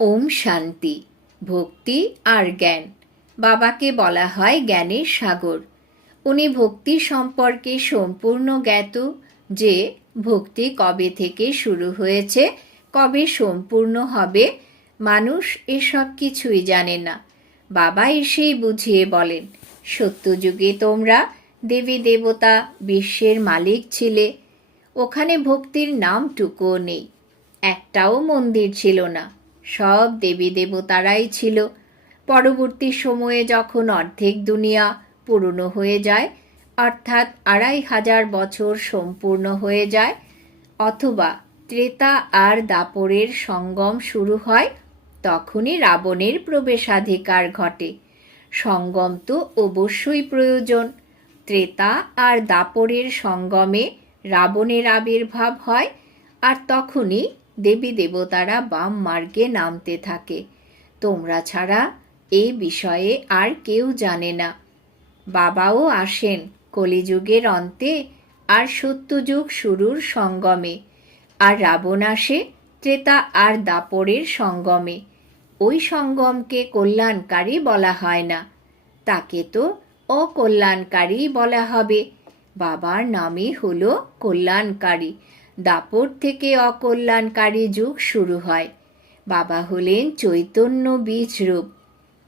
ওম শান্তি, ভক্তি আর জ্ঞান। বাবাকে বলা হয় জ্ঞানের সাগর। উনি ভক্তি সম্পর্কে সম্পূর্ণ জ্ঞাত যে ভক্তি কবে থেকে শুরু হয়েছে, কবে সম্পূর্ণ হবে, মানুষ এসব কিছুই জানে না। বাবা এসেই বুঝিয়ে বলেন, সত্যযুগে তোমরা দেবী দেবতা বিশ্বের মালিক ছিলে। ওখানে ভক্তির নামটুকুও নেই। একটাও মন্দির ছিল না। সব দেবী দেবতারাই ছিল। পরবর্তী সময়ে যখন অর্ধেক দুনিয়া পুরনো হয়ে যায়, অর্থাৎ আড়াই হাজার বছর সম্পূর্ণ হয়ে যায়, অথবা ত্রেতা আর দাপরের সঙ্গম শুরু হয়, তখনই রাবণের প্রবেশাধিকার ঘটে। সঙ্গম তো অবশ্যই প্রয়োজন। ত্রেতা আর দাপরের সঙ্গমে রাবণের আবির্ভাব হয়, আর তখনই দেবী দেবতারা বাম মার্গে নামতে থাকে। তোমরা ছাড়া এই বিষয়ে আর কেউ জানে না। বাবাও আসেন কলিযুগের অন্তে আর সত্যযুগ শুরুর সঙ্গমে, আর রাবণ আসে ত্রেতা আর দাপরের সঙ্গমে। ওই সঙ্গমকে কল্যাণকারী বলা হয় না। তাকে তো অকল্যাণকারী বলা হবে। বাবার নামই হলো কল্যাণকারী। দাপর থেকে অকল্যাণকারী যুগ শুরু হয়। বাবা হলেন চৈতন্য বীজ রূপ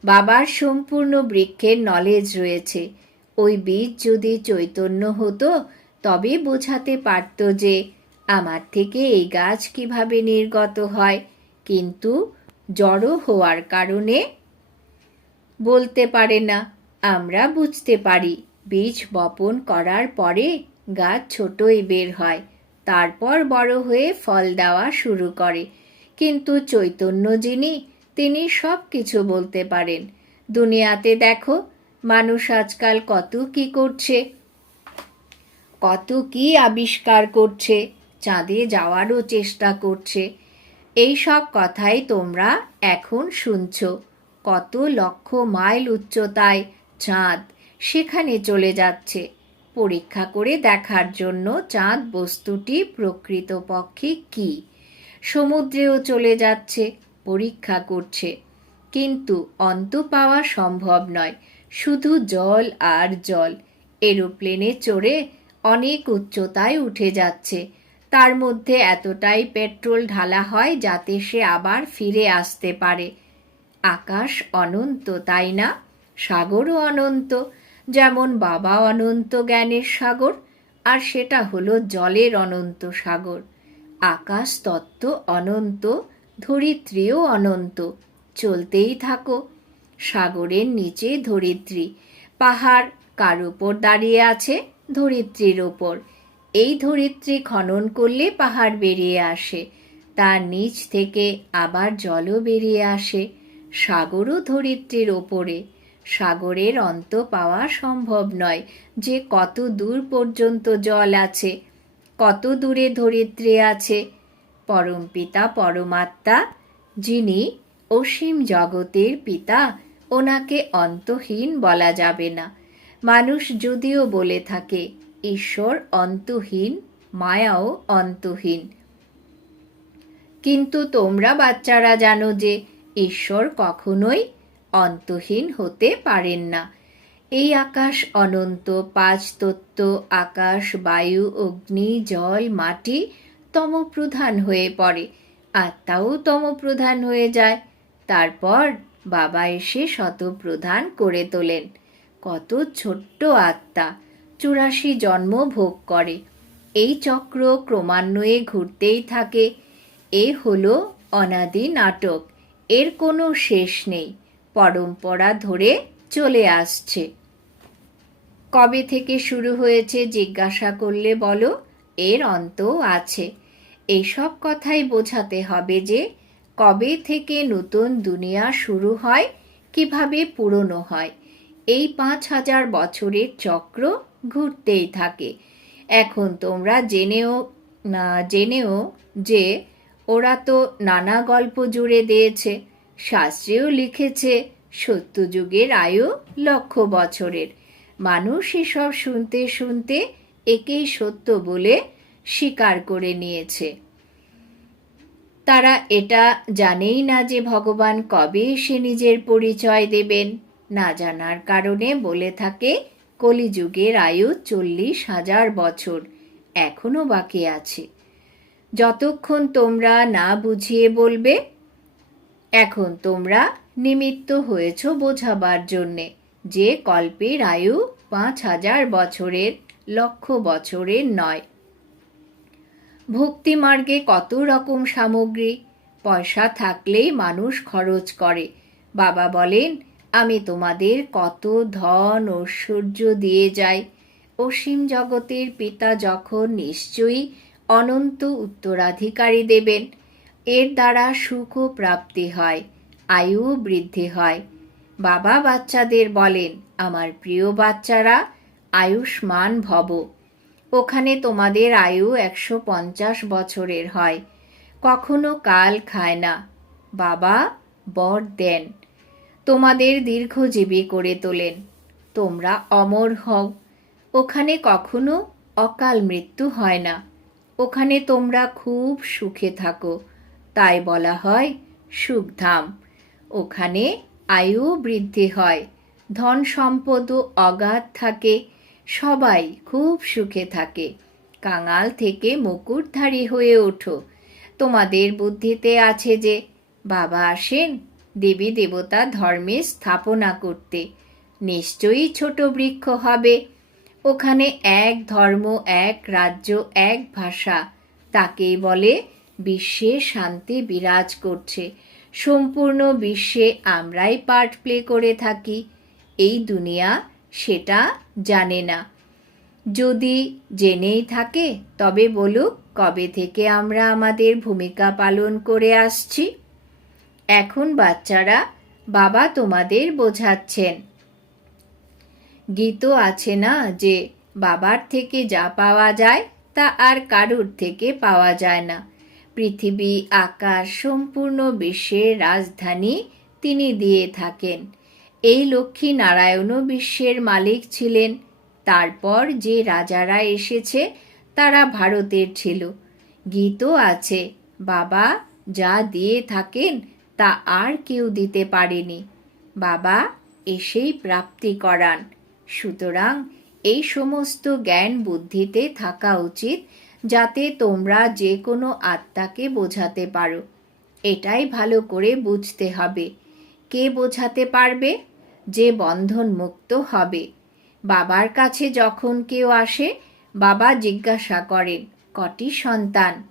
বাবার সম্পূর্ণ বৃক্ষের নলেজ রয়েছে। ওই বীজ যদি চৈতন্য হতো, তবে বোঝাতে পারত যে, আমার থেকে এই গাছ কীভাবে নির্গত হয়। কিন্তু জড়ো হওয়ার কারণে বলতে পারে না। আমরা বুঝতে পারি, বীজ বপন করার পরে গাছ ছোটই বের হয়। তারপর বড় হয়ে ফল দেওয়া শুরু করে। কিন্তু চৈতন্য যিনি, তিনি সব কিছু বলতে পারেন। দুনিয়াতে দেখো, মানুষ আজকাল কত কি করছে। কত কি আবিষ্কার করছে, চাঁদে যাওয়ারও চেষ্টা করছে। এই সব কথাই তোমরা এখন শুনছ। কত লক্ষ মাইল উচ্চতায় চাঁদ সেখানে চলে যাচ্ছে। পরীক্ষা করে দেখার জন্য চাঁদ বস্তুটি প্রকৃতপক্ষে কি? সমুদ্রেও চলে যাচ্ছে, পরীক্ষা করছে। কিন্তু অন্ত পাওয়া সম্ভব নয়, শুধু জল আর জল। এরোপ্লেনে চড়ে অনেক উচ্চতায় উঠে যাচ্ছে। তার মধ্যে এতটাই পেট্রোল ঢালা হয় যাতে সে আবার ফিরে আসতে পারে। আকাশ অনন্ত, তাই না? সাগরও অনন্ত। যেমন বাবা অনন্ত জ্ঞানের সাগর, আর সেটা হলো জলের অনন্ত সাগর। আকাশ তত্ত্ব অনন্ত, ধরিত্রীও অনন্ত, চলতেই থাকো। সাগরের নিচে ধরিত্রী, পাহাড় কার উপর দাঁড়িয়ে আছে? ধরিত্রীর ওপর এই ধরিত্রী খনন করলে পাহাড় বেরিয়ে আসে তার নিচ থেকে আবার জলও বেরিয়ে আসে। সাগরও ধরিত্রীর ওপরে। সাগরের অন্ত পাওয়া সম্ভব নয় যে কত দূর পর্যন্ত জল আছে, কত দূরে ধরিত্রী আছে। পরমপিতা পরমাত্মা, যিনি অসীম জগতের পিতা, ওনাকে অন্তহীন বলা যাবে না। মানুষ যদিও বলে থাকে, ঈশ্বর অন্তহীন, মায়াও অন্তহীন। কিন্তু তোমরা বাচ্চারা জানো যে ঈশ্বর কখনোই অন্তহীন হতে পারেন না। এই আকাশ অনন্ত পাঁচ তত্ত্ব আকাশ, বায়ু, অগ্নি, জল, মাটি তমপ্রধান হয়ে পড়ে। আত্মাও তমপ্রধান হয়ে যায়। তারপর বাবা এসে শতপ্রধান করে তোলেন। কত ছোট্ট আত্মা, চুরাশি জন্ম ভোগ করে। এই চক্র ক্রমান্বয়ে ঘুরতেই থাকে। এ হলো অনাদি নাটক। এর কোনো শেষ নেই। পরম্পরা ধরে চলে আসছে। কবে থেকে শুরু হয়েছে জিজ্ঞাসা করলে বলো, এর অন্ত আছে। এইসব কথাই বোঝাতে হবে যে কবে থেকে নতুন দুনিয়া শুরু হয়, কীভাবে পুরনো হয়। এই পাঁচ হাজার বছরের চক্র ঘুরতেই থাকে। এখন তোমরা জেনেও জেনেও যে ওরা তো নানা গল্প জুড়ে দিয়েছে। শাস্ত্রেও লিখেছে, সত্যযুগের আয়ু লক্ষ বছরের। মানুষ এসব শুনতে শুনতে একেই সত্য বলে স্বীকার করে নিয়েছে। তারা এটা জানেই না যে ভগবান কবে সে নিজের পরিচয় দেবেন। না জানার কারণে বলে থাকে, কলিযুগের আয়ু চল্লিশ হাজার বছর, এখনও বাকি আছে। যতক্ষণ তোমরা না বুঝিয়ে বলবে এখন তোমরা নিমিত্ত হয়েছ বোঝাবার জন্যে। যে কল্পের আয়ু পাঁচ হাজার বছরের, লক্ষ বছরের নয়। ভক্তি মার্গে কত রকম সামগ্রী? পয়সা থাকলেই মানুষ খরচ করে। বাবা বলেন, আমি তোমাদের কত ধন ঐশ্বর্য দিয়ে যাই। অসীম জগতের পিতা যখন নিশ্চয়ই অনন্ত উত্তরাধিকারী দেবেন। এর দ্বারা সুখ প্রাপ্তি হয় আয়ু বৃদ্ধি হয়। বাবা বাচ্চাদের বলেন, আমার প্রিয় বাচ্চারা, আয়ুষ্মান ভব। ওখানে তোমাদের আয়ু একশো পঞ্চাশ বছরের হয়। কখনো কাল খায় না। বাবা বর দেন। তোমাদের দীর্ঘজীবী করে তোলেন। তোমরা অমর হও। ওখানে কখনো অকাল মৃত্যু হয় না। ওখানে তোমরা খুব সুখে থাকো। তাই বলা হয় সুখধাম। ওখানে আয়ু বৃদ্ধি হয়, ধন সম্পদও অগাধ থাকে, সবাই খুব সুখে থাকে। কাঙাল থেকে মুকুটধারী হয়ে ওঠো। তোমাদের বুদ্ধিতে আছে যে, বাবা আসেন দেবী দেবতা ধর্মে স্থাপনা করতে। নিশ্চয়ই ছোট বৃক্ষ হবে। ওখানে এক ধর্ম, এক রাজ্য, এক ভাষা। তাকেই বলে বিশ্বে শান্তি বিরাজ করছে। সম্পূর্ণ বিশ্বে আমরাই পার্ট প্লে করে থাকি। এই দুনিয়া সেটা জানে না। যদি জেনেই থাকে, তবে বলুক, কবে থেকে আমরা আমাদের ভূমিকা পালন করে আসছি? এখন বাচ্চারা, বাবা তোমাদের বোঝাচ্ছেন। গীত আছে না যে, বাবার থেকে যা পাওয়া যায়, তা আর কারুর থেকে পাওয়া যায় না। পৃথিবী, আকাশ, সম্পূর্ণ বিশ্বের রাজধানী তিনি দিয়ে থাকেন। এই লক্ষ্মী নারায়ণও বিশ্বের মালিক ছিলেন। তারপর যে রাজারা এসেছে, তারা ভারতের ছিল। গীতও আছে, বাবা, যা দিয়ে থাকেন, তা আর কেউ দিতে পারেনি। বাবা, এসেই প্রাপ্তি করান। সুতরাং এই সমস্ত জ্ঞান বুদ্ধিতে থাকা উচিত যাতে তোমরা যে কোনো আত্মাকে বোঝাতে পারো। এটাই ভালো করে বুঝতে হবে। কে বোঝাতে পারবে? যে বন্ধন মুক্ত হবে। বাবার কাছে যখন কেউ আসে, বাবা জিজ্ঞাসা করেন, কটি সন্তান?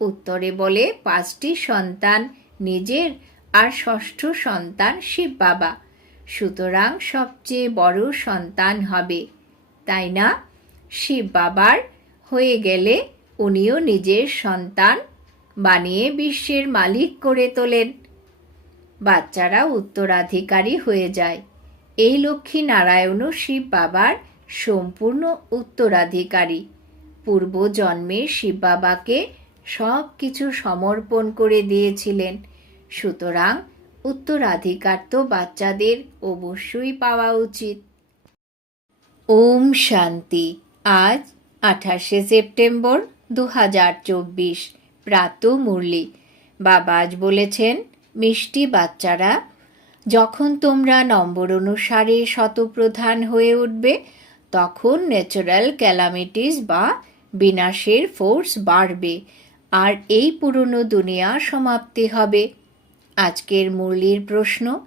উত্তরে বলে, পাঁচটি সন্তান নিজের আর ষষ্ঠ সন্তান শিব বাবা। সুতরাং সবচেয়ে বড় সন্তান হবে। তাই না? শিব বাবার হয়ে গেলে উনিও নিজের সন্তান বানিয়ে বিশ্বের মালিক করে তোলেন। বাচ্চারা উত্তরাধিকারী হয়ে যায়। এই লক্ষ্মী নারায়ণও শিব বাবার সম্পূর্ণ উত্তরাধিকারী। পূর্ব জন্মে শিব বাবাকে সব কিছু সমর্পণ করে দিয়েছিলেন। সুতরাং উত্তরাধিকার তো বাচ্চাদের অবশ্যই পাওয়া উচিত। ওম শান্তি। আজ আঠাশে সেপ্টেম্বর। দু হাজার চব্বিশ। প্রাত মুরলি। বাবাজ বলেছেন, মিষ্টি বাচ্চারা, যখন তোমরা নম্বর অনুসারে শতপ্রধান হয়ে উঠবে, তখন ন্যাচারাল ক্যালামিটিস বা বিনাশের ফোর্স বাড়বে, আর এই পুরনো দুনিয়া সমাপ্তি হবে। আজকের মুরলির প্রশ্ন,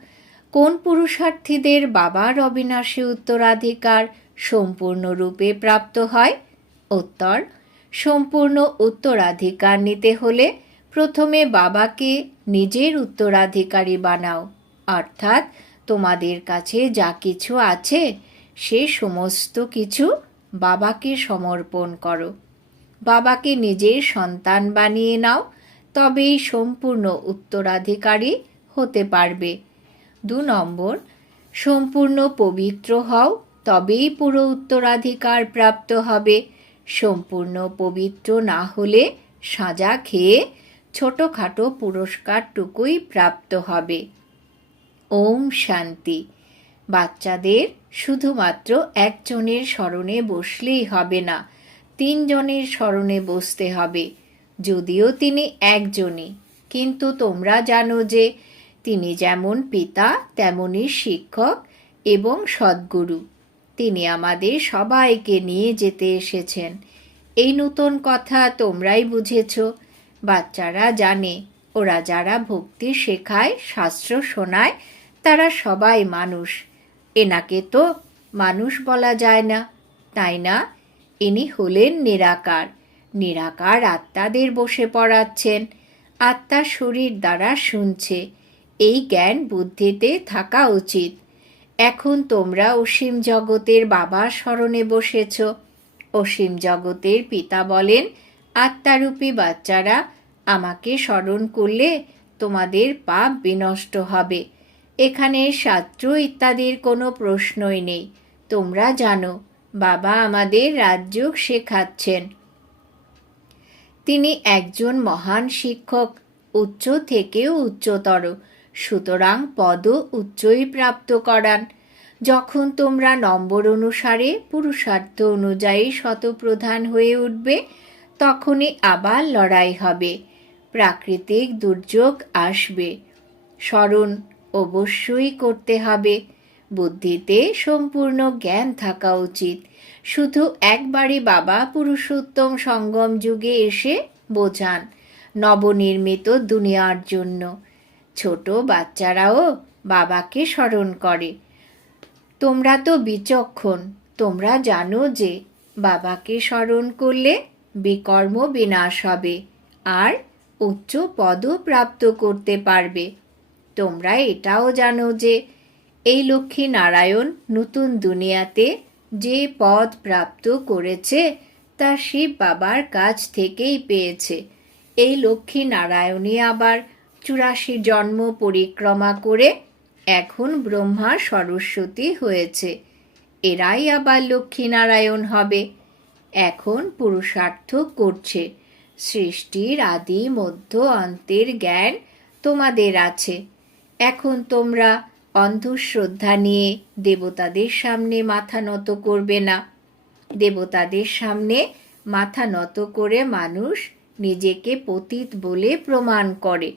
কোন পুরুষার্থীদের বাবার অবিনাশী উত্তরাধিকার সম্পূর্ণরূপে প্রাপ্ত হয়? উত্তর সম্পূর্ণ উত্তরাধিকার নিতে হলে প্রথমে বাবাকে নিজের উত্তরাধিকারী বানাও। অর্থাৎ তোমাদের কাছে যা কিছু আছে, সে সমস্ত কিছু বাবাকে সমর্পণ করো। বাবাকে নিজের সন্তান বানিয়ে নাও, তবেই সম্পূর্ণ উত্তরাধিকারী হতে পারবে। দু নম্বর, সম্পূর্ণ পবিত্র হও, তবেই পুরো উত্তরাধিকার প্রাপ্ত হবে। সম্পূর্ণ পবিত্র না হলে সাজা খেয়ে ছোটোখাটো পুরস্কারটুকুই প্রাপ্ত হবে। ওম শান্তি। বাচ্চাদের শুধুমাত্র একজনের স্মরণে বসলেই হবে না, তিনজনের স্মরণে বসতে হবে। যদিও তিনি একজনই, কিন্তু তোমরা জানো যে তিনি যেমন পিতা, তেমনই শিক্ষক এবং সদ্গুরু। তিনি আমাদের সবাইকে নিয়ে যেতে এসেছেন। এই নতুন কথা তোমরাই বুঝেছ। বাচ্চারা জানে, ওরা যারা ভক্তি শেখায়, শাস্ত্র শোনায়, তারা সবাই মানুষ। এনাকে তো মানুষ বলা যায় না। তাই না? ইনি হলেন নিরাকার। নিরাকার আত্মাদের বসে পড়াচ্ছেন। আত্মা শরীর দ্বারা শুনছে। এই জ্ঞান বুদ্ধিতে থাকা উচিত। এখন তোমরা অসীম জগতের বাবার স্মরণে বসেছ। অসীম জগতের পিতা বলেন, আত্মারূপী বাচ্চারা, আমাকে স্মরণ করলে তোমাদের পাপ বিনষ্ট হবে। এখানে শাস্ত্র ইত্যাদির কোনো প্রশ্নই নেই। তোমরা জানো, বাবা আমাদের রাজযোগ শেখাচ্ছেন। তিনি একজন মহান শিক্ষক, উচ্চ থেকেও উচ্চতর। সুতরাং পদ উচ্চই প্রাপ্ত করান। যখন তোমরা নম্বর অনুসারে পুরুষার্থ অনুযায়ী শতপ্রধান হয়ে উঠবে, তখনই আবার লড়াই হবে। প্রাকৃতিক দুর্যোগ আসবে। স্মরণ অবশ্যই করতে হবে। বুদ্ধিতে সম্পূর্ণ জ্ঞান থাকা উচিত। শুধু একবারই বাবা পুরুষোত্তম সঙ্গম যুগে এসে বোঝান, নবনির্মিত দুনিয়ার জন্য। ছোট বাচ্চারাও বাবাকে স্মরণ করে। তোমরা তো বিচক্ষণ, তোমরা জানো যে বাবাকে স্মরণ করলে বিকর্ম বিনাশ হবে আর উচ্চ পদও প্রাপ্ত করতে পারবে। তোমরা এটাও জানো যে এই লক্ষ্মী নারায়ণ নতুন দুনিয়াতে যে পদ প্রাপ্ত করেছে তা শিব বাবার কাছ থেকেই পেয়েছে। এই লক্ষ্মী নারায়ণই আবার চুরাশি জন্ম পরিক্রমা করে এখন ব্রহ্মা সরস্বতী হয়েছে। এরাই আবার লক্ষ্মীনারায়ণ হবে। এখন পুরুষার্থ করছে। সৃষ্টির আদি মধ্য অন্তের জ্ঞান তোমাদের আছে। এখন তোমরা অন্ধশ্রদ্ধা নিয়ে দেবতাদের সামনে মাথা নত করবে না। দেবতাদের সামনে মাথা নত করে মানুষ নিজেকে পতিত বলে প্রমাণ করে।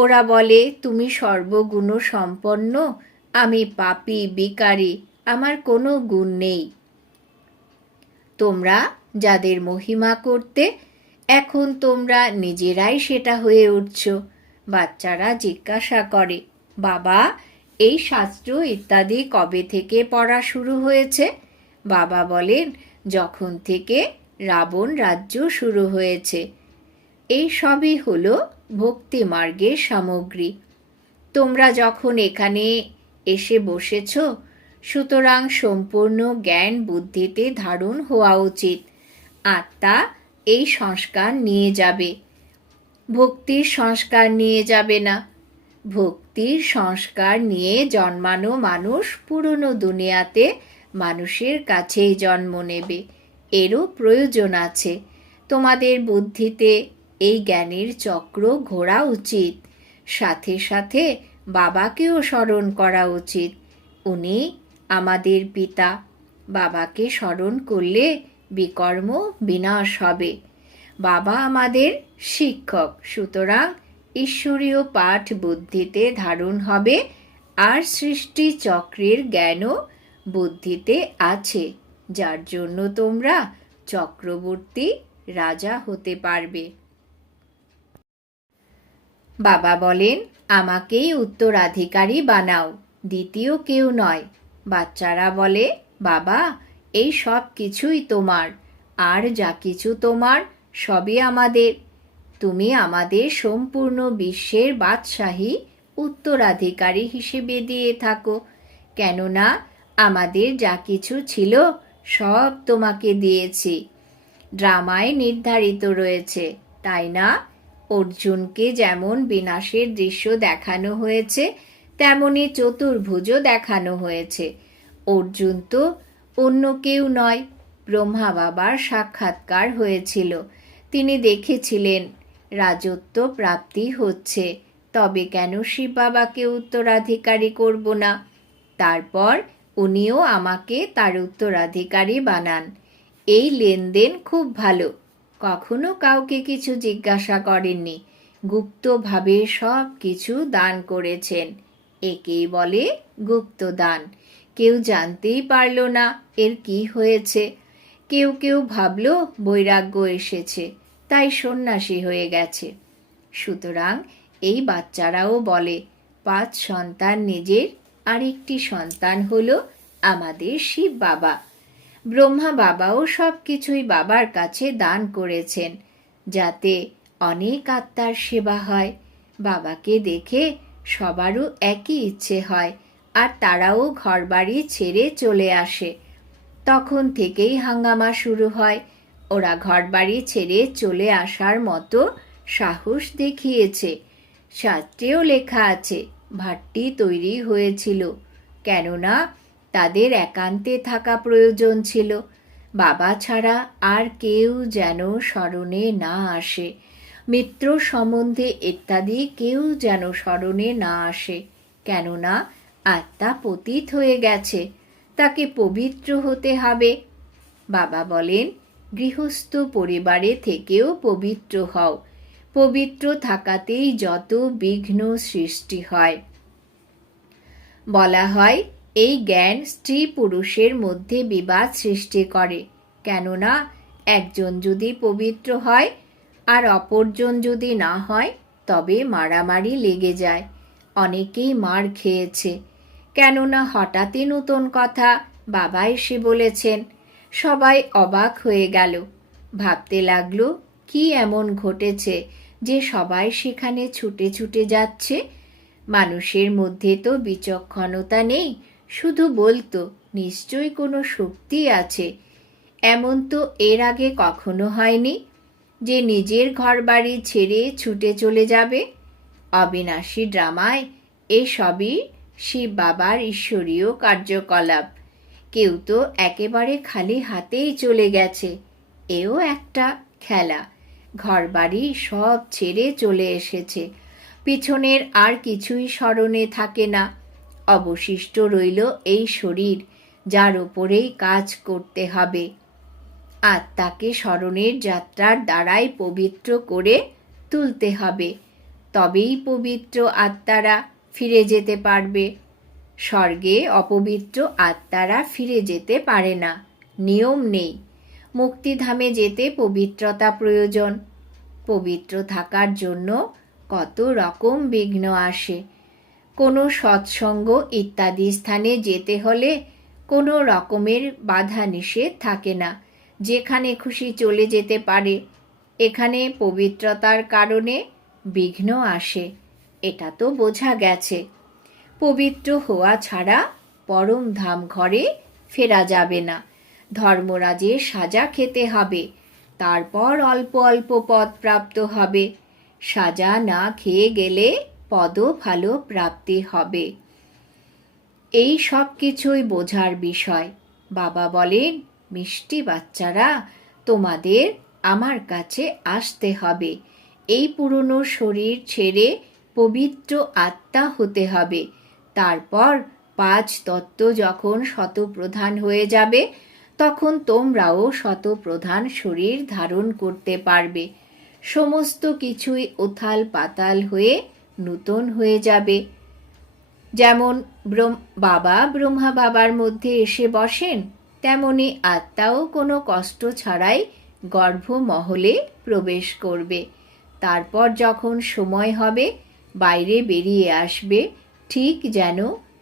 ওরা বলে, তুমি সর্বগুণ সম্পন্ন, আমি পাপি, বিকারী, আমার কোনো গুণ নেই। তোমরা যাদের মহিমা করতে, এখন তোমরা নিজেরাই সেটা হয়ে উঠছ। বাচ্চারা জিজ্ঞাসা করে, বাবা, এই শাস্ত্র ইত্যাদি কবে থেকে পড়া শুরু হয়েছে? বাবা বলেন, যখন থেকে রাবণ রাজ্য শুরু হয়েছে। এই সবই হলো ভক্তি মার্গের সামগ্রী। তোমরা যখন এখানে এসে বসেছ, সুতরাং সম্পূর্ণ জ্ঞান বুদ্ধিতে ধারণ হওয়া উচিত। আত্মা এই সংস্কার নিয়ে যাবে। ভক্তির সংস্কার নিয়ে যাবে না। ভক্তির সংস্কার নিয়ে জন্মানো মানুষ পুরনো দুনিয়াতে মানুষের কাছেই জন্ম নেবে। এরও প্রয়োজন আছে। তোমাদের বুদ্ধিতে এই জ্ঞানের চক্র ঘোরা উচিত। সাথে সাথে বাবাকেও স্মরণ করা উচিত। উনি আমাদের পিতা। বাবাকে স্মরণ করলে বিকর্ম বিনাশ হবে। বাবা আমাদের শিক্ষক, সুতরাং ঈশ্বরীয় পাঠ বুদ্ধিতে ধারণ হবে আর সৃষ্টি চক্রের জ্ঞানও বুদ্ধিতে আছে, যার জন্য তোমরা চক্রবর্তী রাজা হতে পারবে। বাবা বলেন, আমাকেই উত্তরাধিকারী বানাও, দ্বিতীয় কেউ নয়। বাচ্চারা বলে, বাবা, এই সব কিছুই তোমার, আর যা কিছু তোমার, সবই আমাদের। তুমি আমাদের সম্পূর্ণ বিশ্বের বাদশাহী, উত্তরাধিকারী হিসেবে দিয়ে থাকো। কেননা, আমাদের যা কিছু ছিল, সব তোমাকে দিয়েছি। ড্রামায় নির্ধারিত রয়েছে, তাই না? অর্জুনকে যেমন বিনাশের দৃশ্য দেখানো হয়েছে, তেমনি চতুর্ভুজও দেখানো হয়েছে। অর্জুন তো অন্য কেউ নয়, ব্রহ্মা বাবার সাক্ষাৎকার হয়েছিল। তিনি দেখেছিলেন, রাজত্ব প্রাপ্তি হচ্ছে, তবে কেন শিব বাবাকে উত্তরাধিকারী করব না? তারপর উনিও আমাকে তার উত্তরাধিকারী বানান। এই লেনদেন খুব ভালো। কখনো কাউকে কিছু জিজ্ঞাসা করেননি। গুপ্তভাবে সব কিছু দান করেছেন। একেই বলে গুপ্তদান। কেউ জানতেই পারল না এর কি হয়েছে। কেউ কেউ ভাবল বৈরাগ্য এসেছে, তাই সন্ন্যাসী হয়ে গেছে। সুতরাং এই বাচ্চারাও বলে, পাঁচ সন্তান নিজের, আরেকটি সন্তান হলো আমাদের শিব বাবা। ব্রহ্মা বাবাও সব কিছুই বাবার কাছে দান করেছেন, যাতে অনেক আত্মার সেবা হয়। বাবাকে দেখে সবারও একই ইচ্ছে হয়, আর তারাও ঘরবাড়ি ছেড়ে চলে আসে। তখন থেকেই হাঙ্গামা শুরু হয়। ওরা ঘরবাড়ি ছেড়ে চলে আসার মতো সাহস দেখিয়েছে। শাস্ত্রেও লেখা আছে, ভাটটি তৈরি হয়েছিল। কেননা তাদের একান্তে থাকা প্রয়োজন ছিল। বাবা ছাড়া আর কেউ যেন স্মরণে না আসে। মিত্র সম্বন্ধে ইত্যাদি কেউ যেন স্মরণে না আসে। কেননা আত্মা পতিত হয়ে গেছে, তাকে পবিত্র হতে হবে। বাবা বলেন, গৃহস্থ পরিবারে থেকেও পবিত্র হও। পবিত্র থাকাতেই যত বিঘ্ন সৃষ্টি হয়। বলা হয় এই জ্ঞান স্ত্রী পুরুষের মধ্যে বিবাদ সৃষ্টি করে। কেননা, একজন যদি পবিত্র হয় আর অপরজন যদি না হয়, তবে মারামারি লেগে যায়। অনেকেই মার খেয়েছে। কেননা, হঠাৎই নতুন কথা বাবা এসে বলেছেন, সবাই অবাক হয়ে গেল। ভাবতে লাগল, কি এমন ঘটেছে যে সবাই সেখানে ছুটে ছুটে যাচ্ছে? মানুষের মধ্যে তো বিচক্ষণতা নেই শুধু বলতো, নিশ্চয়ই কোনো শক্তি আছে। এমন তো এর আগে কখনো হয়নি যে নিজের ঘরবাড়ি ছেড়ে ছুটে চলে যাবে। অবিনাশী ড্রামায় এসবই শিব বাবার ঈশ্বরীয় কার্যকলাপ। কেউ তো একেবারে খালি হাতেই চলে গেছে। এও একটা খেলা। ঘরবাড়ি সব ছেড়ে চলে এসেছে। পিছনের আর কিছুই স্মরণে থাকে না। অবশিষ্ট রইল এই শরীর, যার ওপরেই কাজ করতে হবে। আত্মাকে স্মরণের যাত্রার দ্বারাই পবিত্র করে তুলতে হবে। তবেই পবিত্র আত্মারা ফিরে যেতে পারবে। স্বর্গে অপবিত্র আত্মারা ফিরে যেতে পারে না। নিয়ম নেই। মুক্তিধামে যেতে পবিত্রতা প্রয়োজন। পবিত্র থাকার জন্য কত রকম বিঘ্ন আসে। কোনো সৎসঙ্গ ইত্যাদি স্থানে যেতে হলে কোনো রকমের বাধা নিষেধ থাকে না। যেখানে খুশি চলে যেতে পারে, এখানে পবিত্রতার কারণে বিঘ্ন আসে। এটা তো বোঝা গেছে। পবিত্র হওয়া ছাড়া পরম ধাম ঘরে ফেরা যাবে না। ধর্মরাজের সাজা খেতে হবে। তারপর অল্প অল্প পদ প্রাপ্ত হবে। সাজা না খেয়ে গেলে পদও ভালো প্রাপ্তি হবে। এই সব কিছুই বোঝার বিষয়। বাবা বলেন, মিষ্টি বাচ্চারা, তোমাদের আমার কাছে আসতে হবে। এই পুরনো শরীর ছেড়ে পবিত্র আত্মা হতে হবে। তারপর পাঁচ তত্ত্ব যখন শতপ্রধান হয়ে যাবে, তখন তোমরাও শতপ্রধান শরীর ধারণ করতে পারবে। সমস্ত কিছুই ওথাল পাতাল হয়ে নূতন হয়ে যাবে। যেমন বাবা ব্রহ্মা বাবার মধ্যে এসে বসেন, তেমনি আত্মাও কোনো কষ্ট ছাড়াই গর্ভমহলে প্রবেশ করবে। তারপর যখন সময় হবে, বাইরে বেরিয়ে আসবে, ঠিক যেন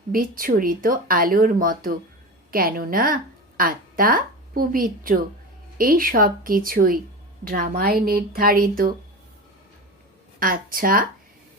বিচ্ছুরিত আলোর মতো। কেননা আত্মা পবিত্র, এই সব কিছুই ড্রামায় নির্ধারিত। আচ্ছা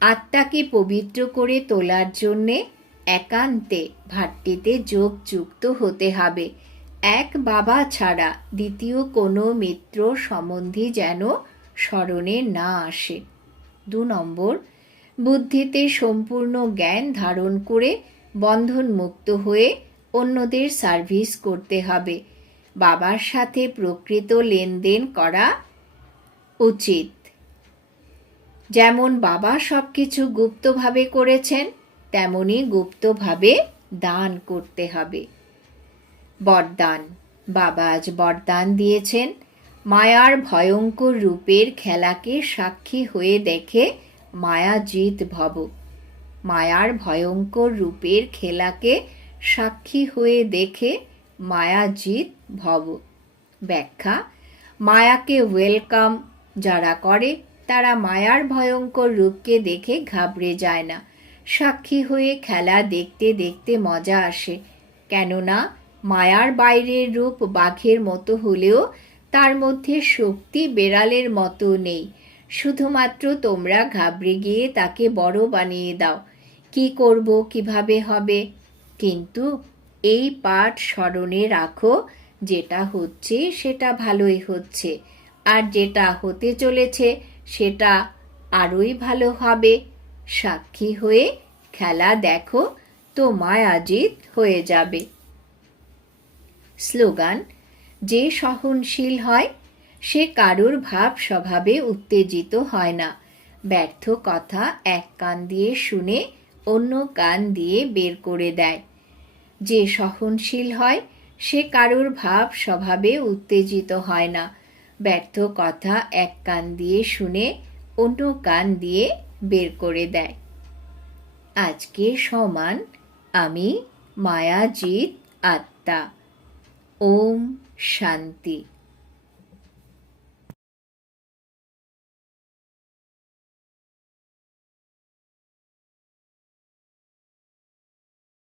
আত্মাকে পবিত্র করে তোলার জন্যে একান্তে ভাট্টিতে যোগযুক্ত হতে হবে। এক বাবা ছাড়া দ্বিতীয় কোনো মিত্র সম্বন্ধী যেন স্মরণে না আসে। দু নম্বর, বুদ্ধিতে সম্পূর্ণ জ্ঞান ধারণ করে বন্ধনমুক্ত হয়ে অন্যদের সার্ভিস করতে হবে। বাবার সাথে প্রকৃত লেনদেন করা উচিত। যেমন বাবা সব কিছু গুপ্তভাবে করেছেন, তেমনি গুপ্তভাবে দান করতে হবে। বরদান। বাবা আজ বরদান দিয়েছেন। মায়ার ভয়ঙ্কর রূপের খেলাকে সাক্ষী হয়ে দেখে মায়া জিত ভব। মায়ার ভয়ঙ্কর রূপের খেলাকে সাক্ষী হয়ে দেখে মায়া জিত ভব। ব্যাখ্যা, মায়াকে ওয়েলকাম যারা করে তারা মায়ার ভয়ঙ্কর রূপকে দেখে ঘাবড়ে যায় না। সাক্ষী হয়ে খেলা দেখতে দেখতে মজা আসে। কেননা, মায়ার বাইরের রূপ বাঘের মতো হলেও তার মধ্যে শক্তি বেড়ালের মতো নেই। শুধুমাত্র তোমরা ঘাবড়ে গিয়ে তাকে বড় বানিয়ে দাও। কি করব, কীভাবে হবে? কিন্তু এই পাঠ স্মরণে রাখো, যেটা হচ্ছে সেটা ভালোই হচ্ছে। আর যেটা হতে চলেছে সেটা আরোই ভালো হবে। সাক্ষী হয়ে খেলা দেখো, তো মায়াজিত হয়ে যাবে। স্লোগান, যে সহনশীল হয়, সে কারুর ভাব স্বভাবে উত্তেজিত হয় না। ব্যর্থ কথা এক কান দিয়ে শুনে অন্য কান দিয়ে বের করে দেয়। যে সহনশীল হয়, সে কারুর ভাব স্বভাবে উত্তেজিত হয় না। ব্যর্থ কথা এক কান দিয়ে শুনে অন্য কান দিয়ে বের করে দেয়। আজকে সমান আমি মায়াজিৎ আত্মা। ওম শান্তি।